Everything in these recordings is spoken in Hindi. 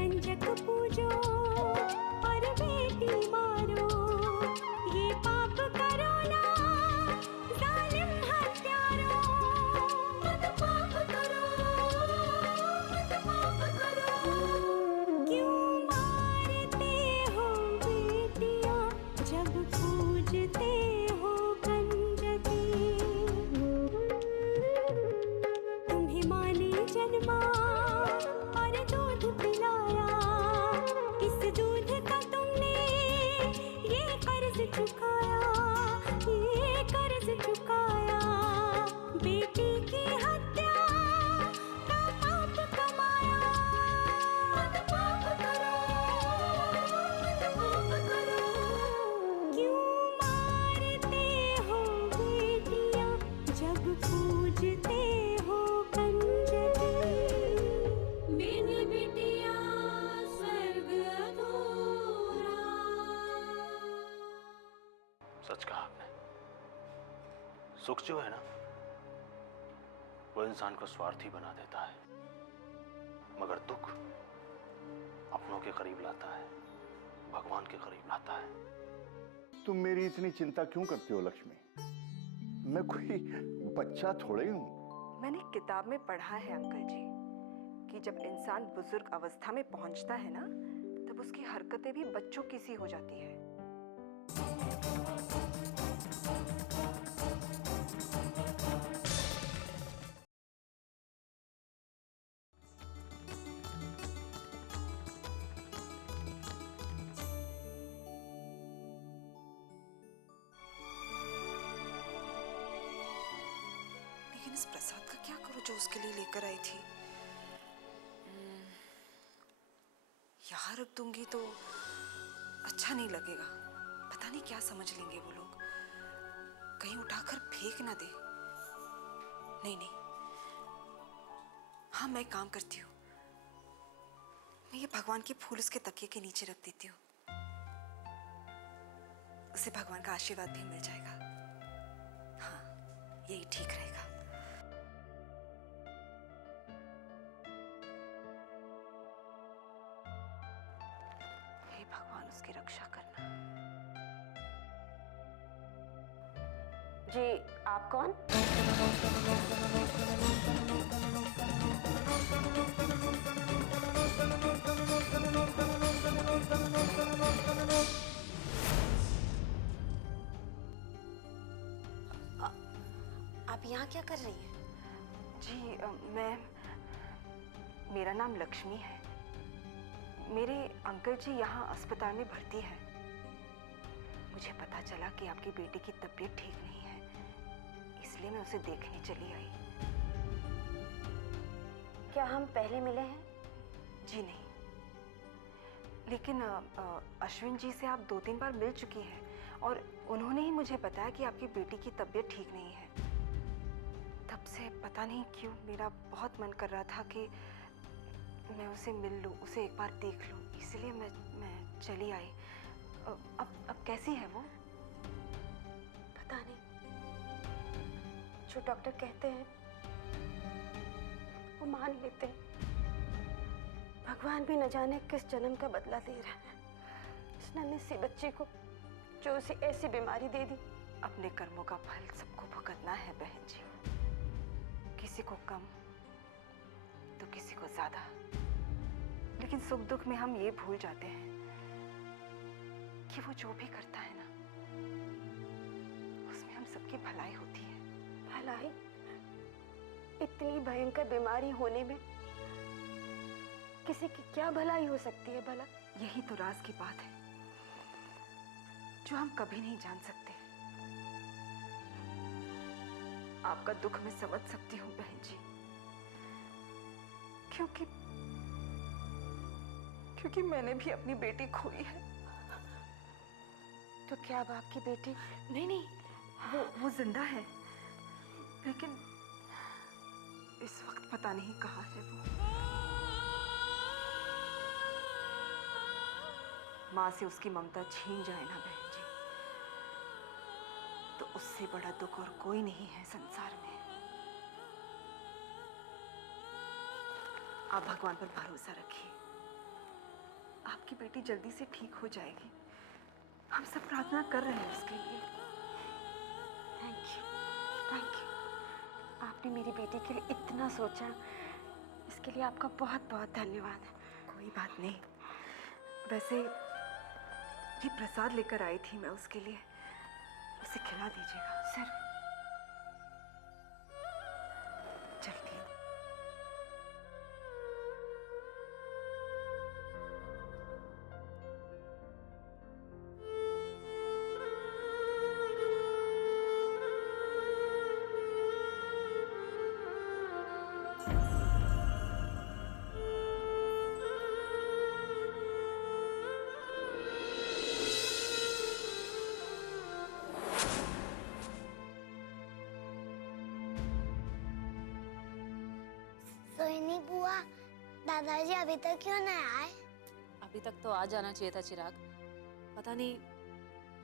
कंजक पूजो और बेटी मारो, ये पाप करो ना जालिम हत्यारों। मत पाप करो, मत पाप करो। क्यों मारते हो बेटियां जब पूजते हो कंजकी। तुम्हें माँ ने जन्मा और दूध पिलाया, इस दूध का तुमने ये कर्ज चुकाया, ये कर्ज चुकाया। बेटी की हत्या का पाप कमाया। मत पाप करो, मत पाप करो। क्यों मारते हो बेटियां जब पूजते हो कंजकी। मेरी बिटिया स्वर्ग अधूरा। सच कहा आपने। सुख जो है ना, वो इंसान को स्वार्थी बना देता है, मगर दुख अपनों के करीब लाता है, भगवान के करीब लाता है। तुम मेरी इतनी चिंता क्यों करते हो लक्ष्मी? मैं कोई बच्चा थोड़े हूं। मैंने किताब में पढ़ा है अंकल जी कि जब इंसान बुजुर्ग अवस्था में पहुंचता है ना, तब उसकी हरकतें भी बच्चों की सी हो जाती है। लेकिन इस प्रसाद का क्या करूं जो उसके लिए लेकर आई थी। यहाँ रख दूंगी तो अच्छा नहीं लगेगा। पता नहीं क्या समझ लेंगे वो लोग, कहीं उठाकर फेंक ना दे। नहीं नहीं, हाँ मैं काम करती हूँ, मैं ये भगवान के फूल उसके तकिए के नीचे रख देती हूँ, उसे भगवान का आशीर्वाद भी मिल जाएगा। हाँ यही ठीक रहेगा। हे भगवान उसकी रक्षा करना। जी आप कौन? आप यहाँ क्या कर रही हैं? जी मेरा नाम लक्ष्मी है। मेरे अंकल जी यहाँ अस्पताल में भर्ती है। मुझे पता चला कि आपकी बेटी की तबीयत ठीक नहीं है, इसलिए मैं उसे देखने चली आई। क्या हम पहले मिले हैं? जी नहीं, लेकिन अश्विन जी से आप 2-3 बार मिल चुकी हैं और उन्होंने ही मुझे बताया कि आपकी बेटी की तबीयत ठीक नहीं है। तब से पता नहीं क्यों मेरा बहुत मन कर रहा था कि मैं उसे मिल लूं, उसे एक बार देख लूं, इसलिए मैं चली आई। अब कैसी है वो? पता नहीं, जो डॉक्टर कहते हैं वो मान लेते हैं। भगवान भी न जाने किस जन्म का बदला दे रहा है इस नन्ही सी बच्ची को, जो उसे ऐसी बीमारी दे दी। अपने कर्मों का फल सबको भुगतना है बहन जी, किसी को कम तो किसी को ज्यादा। लेकिन सुख दुख में हम ये भूल जाते हैं कि वो जो भी करता है ना, उसमें हम सबकी भलाई होती है। भलाई? इतनी भयंकर बीमारी होने में किसी की क्या भलाई हो सकती है भला? यही तो राज की बात है जो हम कभी नहीं जान सकते। आपका दुख मैं समझ सकती हूँ बहन जी, क्योंकि मैंने भी अपनी बेटी खोई है। तो क्या अब आपकी बेटी? नहीं, वो जिंदा है, लेकिन इस वक्त पता नहीं कहाँ है वो। माँ से उसकी ममता छीन जाए ना बहन जी, तो उससे बड़ा दुख और कोई नहीं है संसार में। आप भगवान पर भरोसा रखिए, आपकी बेटी जल्दी से ठीक हो जाएगी। हम सब प्रार्थना कर रहे हैं उसके लिए। Thank you, thank you. आपने मेरी बेटी के लिए इतना सोचा, इसके लिए आपका बहुत बहुत धन्यवाद। कोई बात नहीं। वैसे ये प्रसाद लेकर आई थी मैं उसके लिए, उसे खिला दीजिएगा। सर, चलिए। सोहिनी बुआ, दादाजी अभी तक क्यों नहीं आए? अभी तक तो आ जाना चाहिए था चिराग, पता नहीं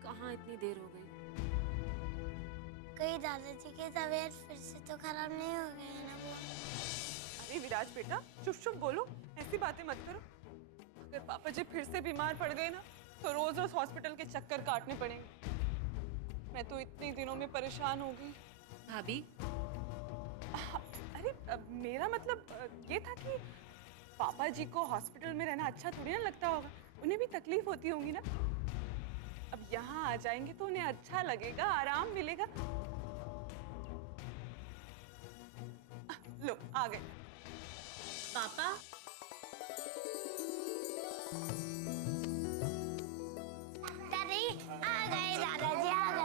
कहाँ इतनी देर हो गई। कहीं दादाजी की तबीयत फिर से तो खराब नहीं हो गई है ना बुआ? अरे विराज बेटा, चुप चुप बोलो, ऐसी बातें मत करो। अगर पापा जी फिर से बीमार पड़ गए ना तो रोज रोज हॉस्पिटल के चक्कर काटने पड़ेंगे। मैं तो इतने दिनों में परेशान हो गई। भाभी, अरे मेरा मतलब ये था कि पापा जी को हॉस्पिटल में रहना अच्छा थोड़ी ना लगता होगा, उन्हें भी तकलीफ होती होगी ना। अब यहाँ आ जाएंगे तो उन्हें अच्छा लगेगा, आराम मिलेगा। लो आ गए पापा। दादी आ गए, दादाजी आ गए।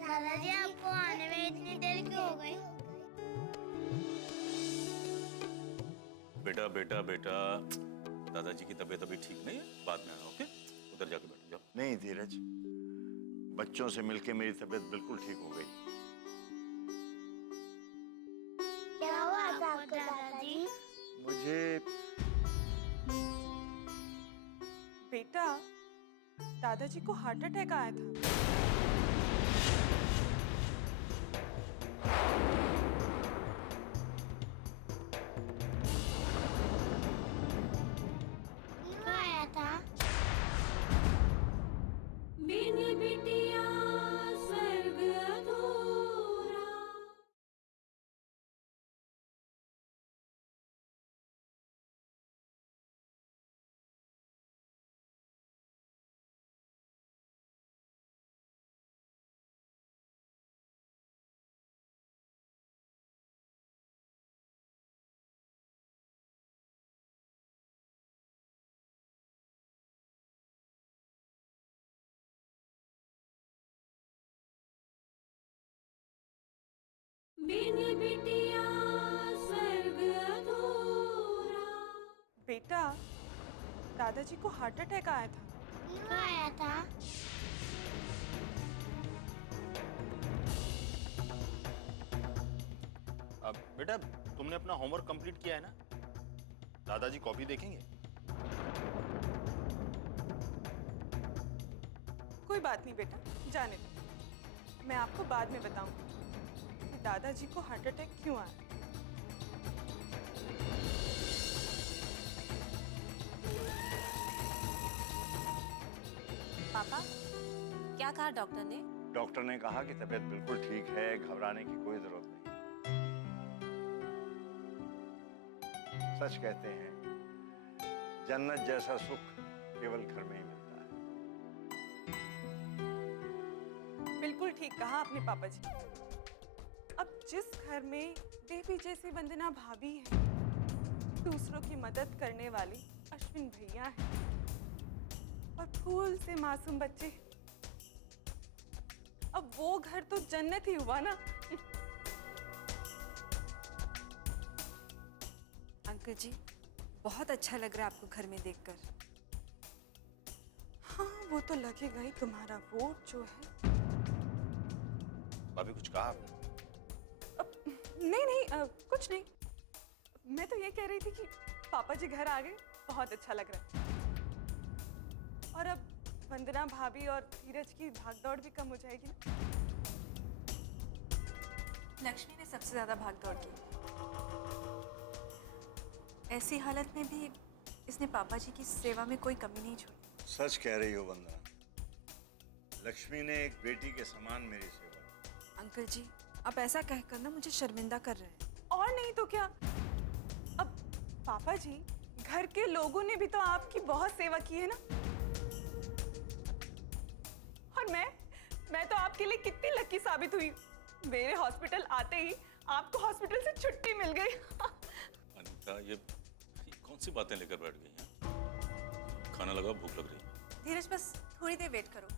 दादाजी आपको आने में इतनी देर क्यों हो गई? बेटा बेटा बेटा, दादाजी की तबीयत अभी ठीक नहीं है, बाद में आना। ओके, उधर जाके बैठ जाओ। नहीं धीरज, बच्चों से मिलके मेरी तबीयत बिल्कुल ठीक हो गई। क्या हुआ था आपको दादाजी? मुझे बेटा, दादाजी को हार्ट अटैक आया था। क्यों आया था? बिन बिटिया स्वर्ग अधूरा। बिन बिटिया स्वर्ग अधूरा। बेटा, दादाजी को हार्ट अटैक आया था। क्यों आया था? अब बेटा, तुमने अपना होमवर्क कंप्लीट किया है ना? दादाजी कॉपी देखेंगे? कोई बात नहीं बेटा, जाने दो। मैं आपको बाद में बताऊंगी कि दादाजी को हार्ट अटैक क्यों आया। पापा, क्या कहा डॉक्टर ने? डॉक्टर ने कहा कि तबीयत बिल्कुल ठीक है, घबराने की कोई जरूरत नहीं। सच कहते हैं, जन्नत जैसा सुख केवल घर में ही मिलता है। बिल्कुल ठीक कहा आपने पापा जी। अब जिस घर में देवी जैसी वंदना भाभी है, दूसरों की मदद करने वाली अश्विन भैया है और फूल से मासूम बच्चे, अब वो घर तो जन्नत ही हुआ ना। अंकल जी, बहुत अच्छा लग रहा है आपको घर में देखकर। हाँ, वो तो लगेगा ही। तुम्हारा वोट जो है। भाभी कुछ कहा आपने? नहीं, कुछ नहीं। मैं तो ये कह रही थी कि पापा जी घर आ गए, बहुत अच्छा लग रहा है। और अब वंदना भाभी और धीरज की भागदौड़ भी कम हो जाएगी ना। लक्ष्मी ने सबसे ज्यादा भाग दौड़ की। ऐसी हालत में भी इसने पापा जी की सेवा में कोई कमी नहीं छोड़ी। सच कह रही हो वंदना, लक्ष्मी ने एक बेटी के समान मेरी सेवा की। अंकल जी, आप ऐसा कहकर ना मुझे शर्मिंदा कर रहे हैं। और नहीं तो क्या। अब पापा जी, घर के लोगों ने भी तो आपकी बहुत सेवा की है ना। और मैं तो आपके लिए कितनी लकी साबित हुई। मेरे हॉस्पिटल आते ही आपको हॉस्पिटल से छुट्टी मिल गई। अनीता, ये कौन सी बातें लेकर बैठ गई हैं? खाना लगाओ, भूख लग रही है। धीरज, बस थोड़ी देर वेट करो,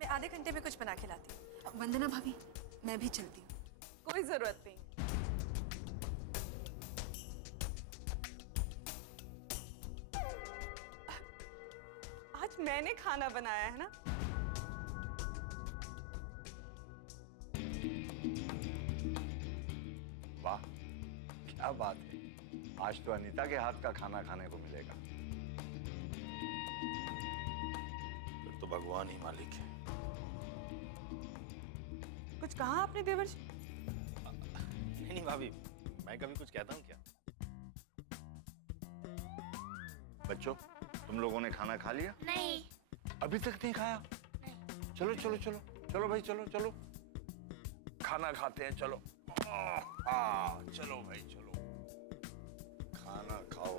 मैं आधे घंटे में कुछ बना के लाती हूँ। वंदना भाभी, मैं भी चलती हूँ। कोई जरूरत नहीं। आज मैंने खाना बनाया है ना। वाह, क्या बात है। आज तो अनीता के हाथ का खाना खाने को मिलेगा। फिर तो भगवान ही मालिक है। कुछ कहा आपने देवर जी? नहीं भाभी, मैं कभी कुछ कहता हूँ क्या? बच्चों, तुम लोगों ने खाना खा लिया? नहीं। अभी तक नहीं खाया? चलो चलो चलो चलो भाई, चलो चलो खाना खाते हैं। चलो चलो भाई, चलो खाना खाओ।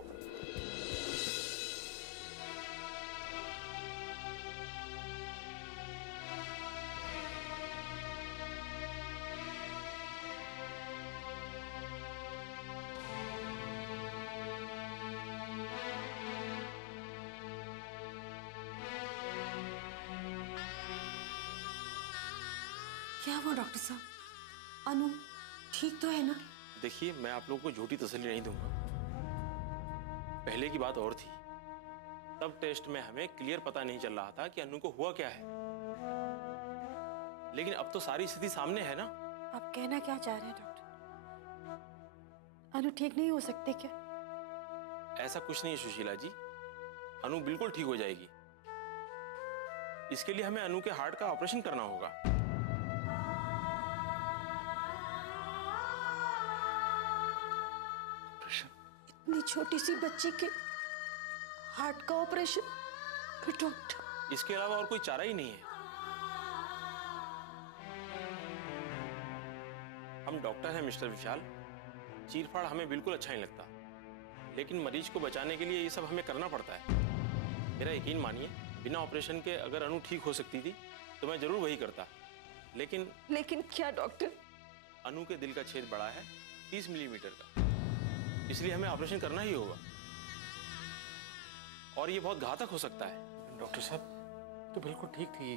क्या हुआ डॉक्टर साहब? अनु ठीक तो है ना? देखिए, मैं आप लोगों को झूठी तसल्ली नहीं दूंगा। पहले की बात और थी, तब टेस्ट में हमें क्लियर पता नहीं चल रहा था कि अनु को हुआ क्या है। लेकिन अब तो सारी स्थिति सामने है ना। आप कहना क्या चाह रहे हैं डॉक्टर? अनु ठीक नहीं हो सकती क्या? ऐसा कुछ नहीं है सुशीला जी, अनु बिल्कुल ठीक हो जाएगी। इसके लिए हमें अनु के हार्ट का ऑपरेशन करना होगा। इतनी छोटी सी बच्ची के हार्ट का ऑपरेशन? फिर डॉक्टर, इसके अलावा और कोई चारा ही नहीं है। हम डॉक्टर हैं मिस्टर विशाल, चीरफाड़ हमें बिल्कुल अच्छा नहीं लगता, लेकिन मरीज को बचाने के लिए ये सब हमें करना पड़ता है। मेरा यकीन मानिए, बिना ऑपरेशन के अगर अनु ठीक हो सकती थी तो मैं जरूर वही करता। लेकिन क्या डॉक्टर? अनु के दिल का छेद बड़ा है, 30 मिलीमीटर का, इसलिए हमें ऑपरेशन करना ही होगा। और ये बहुत घातक हो सकता है। डॉक्टर साहब तो बिल्कुल ठीक थी,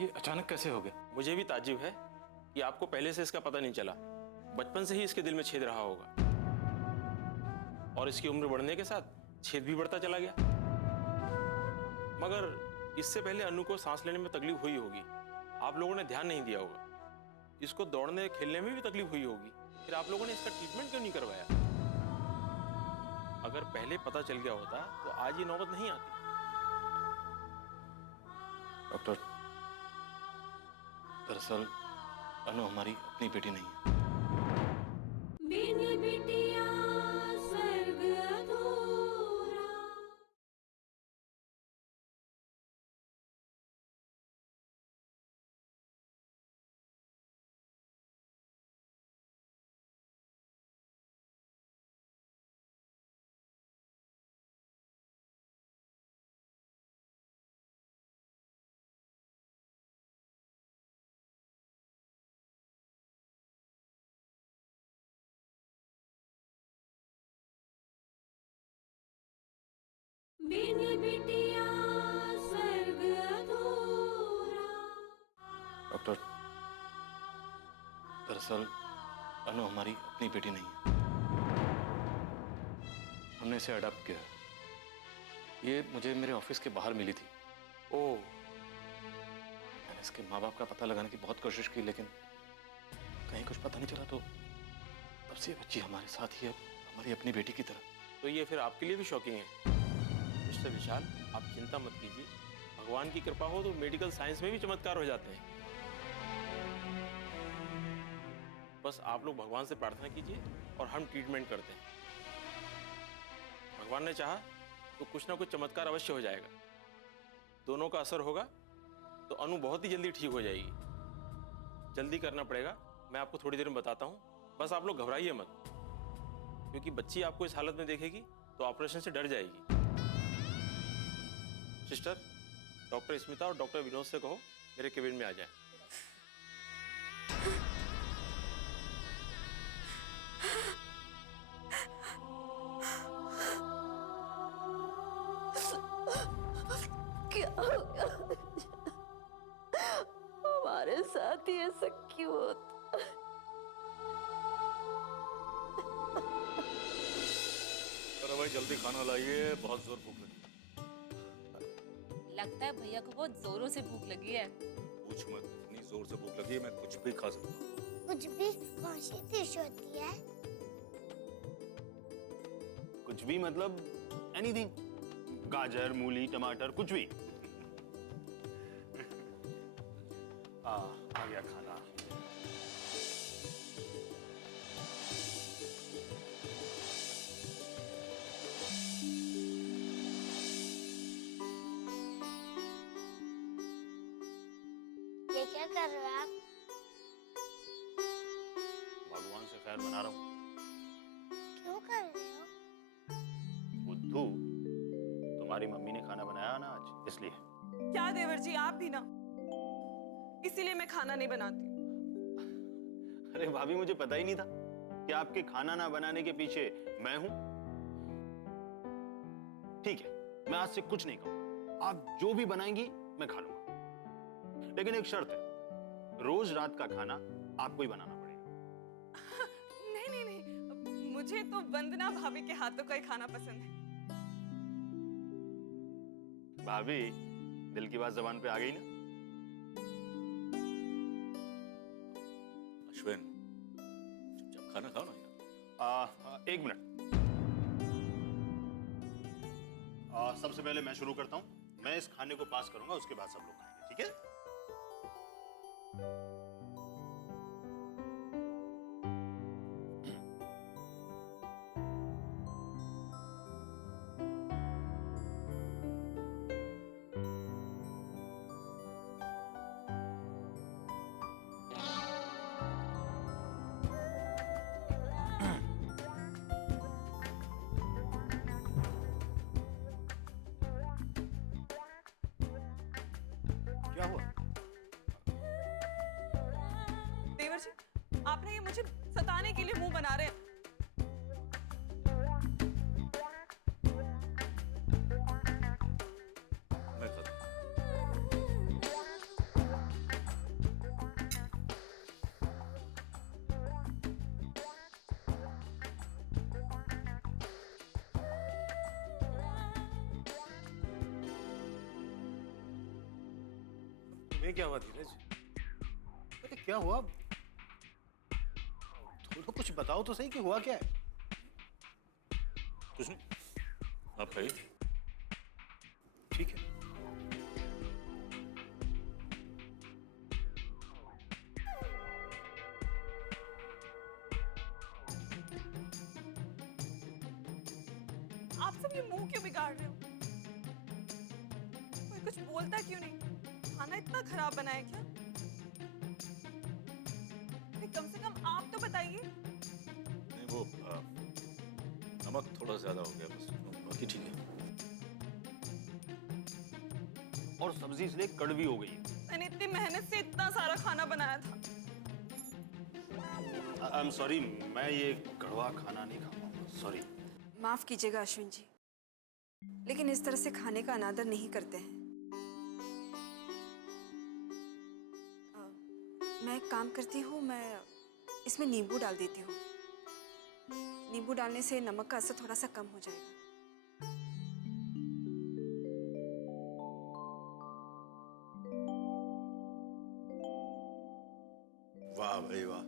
ये अचानक कैसे हो गया? मुझे भी ताज्जुब है कि आपको पहले से इसका पता नहीं चला। बचपन से ही इसके दिल में छेद रहा होगा और इसकी उम्र बढ़ने के साथ छेद भी बढ़ता चला गया। मगर इससे पहले अनु को सांस लेने में तकलीफ हुई होगी, आप लोगों ने ध्यान नहीं दिया होगा। इसको दौड़ने खेलने में भी तकलीफ हुई होगी, फिर आप लोगों ने इसका ट्रीटमेंट क्यों नहीं करवाया? अगर पहले पता चल गया होता तो आज ये नौबत नहीं आती। डॉक्टर, दरअसल अनु हमारी अपनी बेटी नहीं है। बिन बिटिया स्वर्ग अधूरा। बिन बिटिया स्वर्ग अधूरा। डॉक्टर, दरअसल अनु हमारी अपनी बेटी नहीं है, हमने इसे अडॉप्ट किया। ये मुझे मेरे ऑफिस के बाहर मिली थी। ओह, मैंने इसके माँ बाप का पता लगाने की बहुत कोशिश की, लेकिन कहीं कुछ पता नहीं चला। तो तब से ये बच्ची हमारे साथ ही है, हमारी अपनी बेटी की तरह। तो ये फिर आपके लिए भी शॉकिंग है। मिस्टर विशाल, आप चिंता मत कीजिए, भगवान की कृपा हो तो मेडिकल साइंस में भी चमत्कार हो जाते हैं। बस आप लोग भगवान से प्रार्थना कीजिए और हम ट्रीटमेंट करते हैं। भगवान ने चाहा तो कुछ ना कुछ चमत्कार अवश्य हो जाएगा। दोनों का असर होगा तो अनु बहुत ही जल्दी ठीक हो जाएगी। जल्दी करना पड़ेगा, मैं आपको थोड़ी देर में बताता हूँ। बस आप लोग घबराइए मत, क्योंकि बच्ची आपको इस हालत में देखेगी तो ऑपरेशन से डर जाएगी। सिस्टर, डॉक्टर स्मिता और डॉक्टर विनोद से कहो मेरे केबिन में आ जाए। क्या हो गया? हमारे साथ ही ऐसा क्यों होता? अरे भाई जल्दी खाना लाइए, बहुत जोर भूख लगी। लगता है भैया को बहुत जोरों से भूख लगी है। पूछ मत, इतनी जोर से भूख लगी है मैं कुछ भी खा सकता हूँ। कुछ भी कौन सी डिश होती है? कुछ भी मतलब एनीथिंग, गाजर, मूली, टमाटर, कुछ भी। आ गया खाना। ये क्या कर रहे हो आप? भगवान से खैर मना रहा हूँ। क्यों कर रहे हो? बुद्धू, तुम्हारी मम्मी ने खाना बनाया ना आज, इसलिए। क्या देवर जी, आप भी ना, इसीलिए मैं खाना नहीं बनाती। अरे भाभी, मुझे पता ही नहीं था कि आपके खाना ना बनाने के पीछे मैं हूं। ठीक है, मैं आज से कुछ नहीं कहूंगा। आप जो भी बनाएंगी मैं खा लूंगा, लेकिन एक शर्त है, रोज रात का खाना आपको ही बनाना पड़ेगा। नहीं नहीं नहीं, मुझे तो वंदना भाभी के हाथों का ही खाना पसंद है। भाभी, दिल की बात जबान पे आ गई ना? अश्विन, चुपचाप खाना खाओ ना यार। एक मिनट। सबसे पहले मैं शुरू करता हूं। मैं इस खाने को पास करूंगा, उसके बाद सब लोग खाएंगे, ठीक है? क्या हुआ? देवर जी, आपने ये मुझे सताने के लिए मुंह बना रहे हैं। मैं खाता हूँ। तुम्हें क्या हुआ धीरज? अरे क्या हुआ? थोड़ा कुछ बताओ तो सही कि हुआ क्या है? कुछ नहीं, आप खाइए। ठीक है। आप सब ये मुंह क्यों बिगाड़ रहे हो? कोई कुछ बोलता क्यों नहीं? खाना इतना खराब बना है क्या? कम से कम आप तो बताइए। नहीं वो नमक थोड़ा ज्यादा हो गया बस, बाकी ठीक है। और सब्जी इसलिए कड़वी हो गई है। मैंने इतनी मेहनत से इतना सारा खाना बनाया था। आई एम सॉरी, मैं ये कड़वा खाना नहीं खा पाऊंगा, सॉरी। माफ कीजिएगा अश्विन जी, लेकिन इस तरह से खाने का अनादर नहीं करते हैं। मैं एक काम करती हूँ, मैं इसमें नींबू डाल देती हूँ। नींबू डालने से नमक का असर थोड़ा सा कम हो जाएगा। वाह भाई वाह,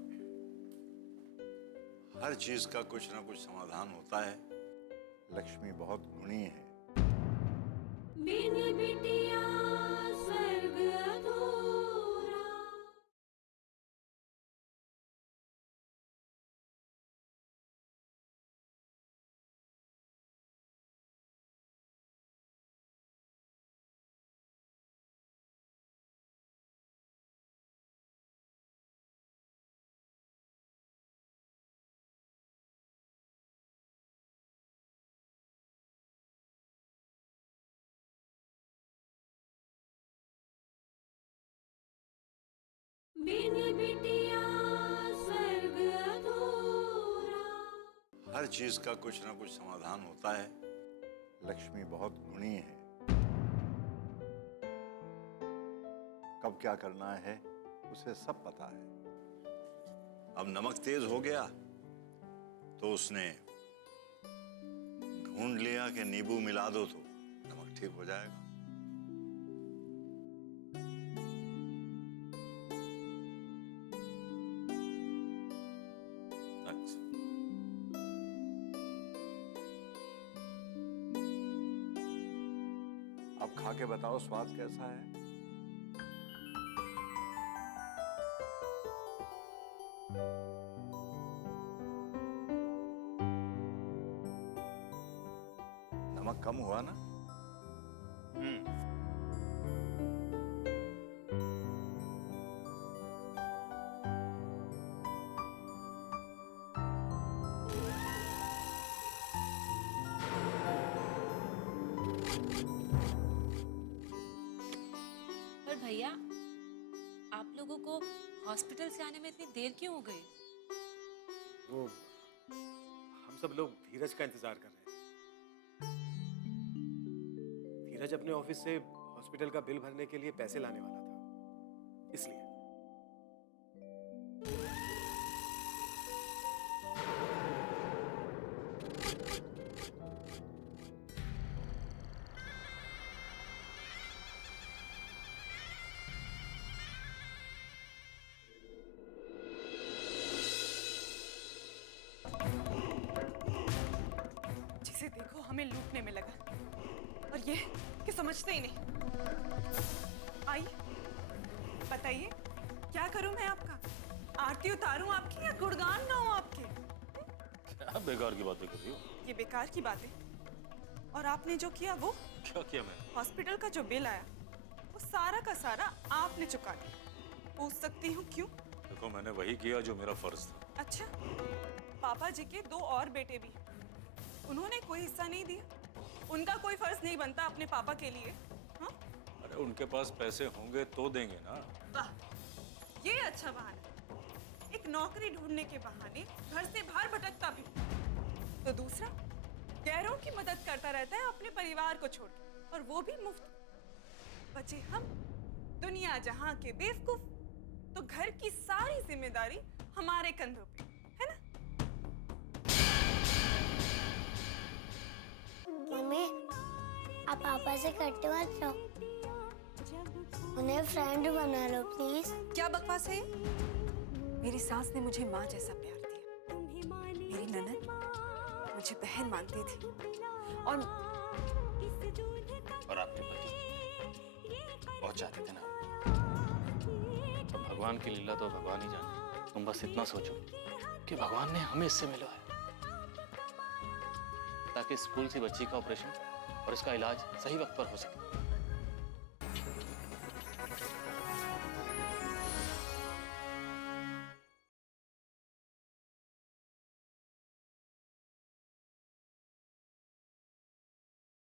हर चीज का कुछ ना कुछ समाधान होता है। लक्ष्मी बहुत गुणी है। बिन बिटिया बिन बिटिया स्वर्ग अधूरा। हर चीज का कुछ ना कुछ समाधान होता है। लक्ष्मी बहुत गुणी है, कब क्या करना है उसे सब पता है। अब नमक तेज हो गया तो उसने ढूंढ लिया कि नींबू मिला दो तो नमक ठीक हो जाएगा। Thanks. अब खा के बताओ स्वाद कैसा है। नमक कम हुआ ना? पर भैया, आप लोगों को हॉस्पिटल से आने में इतनी देर क्यों हो गई? वो हम सब लोग धीरज का इंतजार कर रहे थे। धीरज अपने ऑफिस से हॉस्पिटल का बिल भरने के लिए पैसे लाने वाला था, इसलिए। जिसे देखो हमें लूटने में लगा, और ये कि समझते ही नहीं। आइए बताइए, क्या करूं मैं आपका? आरती उतारूं आपकी या गुणगान गाऊं आपके? क्या बेकार की बातें कर रही हो? ये बेकार की बातें। और आपने जो किया वो? क्या किया मैंने? हॉस्पिटल का जो बिल आया वो सारा का सारा आपने चुका दिया। पूछ सकती हूँ क्यों? देखो, मैंने वही किया जो मेरा फर्ज था। अच्छा, पापा जी के 2 और बेटे भी हैं। उन्होंने कोई हिस्सा नहीं दिया? उनका कोई फर्ज नहीं बनता अपने पापा के लिए? हाँ? अरे उनके पास पैसे होंगे तो देंगे ना। वाह, ये अच्छा बहाना। एक नौकरी ढूंढने के बहाने घर से बाहर भटकता भी, तो दूसरा गैरों की मदद करता रहता है अपने परिवार को छोड़ के, और वो भी मुफ्त। बचे हम दुनिया जहां के बेवकूफ, तो घर की सारी जिम्मेदारी हमारे कंधों पे, है ना? मम्मी, आप पापा से कट्टे मत रहो, उन्हें फ्रेंड बना लो प्लीज। क्या बकवास है ये? मेरी सास ने मुझे माँ जैसा प्यार दिया, मेरी ननद मुझे बहन मानती थी, और आपके पति बहुत चाहते थे ना। तो भगवान की लीला तो भगवान ही जाने। तुम बस इतना सोचो कि भगवान ने हमें इससे मिलवाया ताकि स्कूल से बच्ची का ऑपरेशन और इसका इलाज सही वक्त पर हो सके।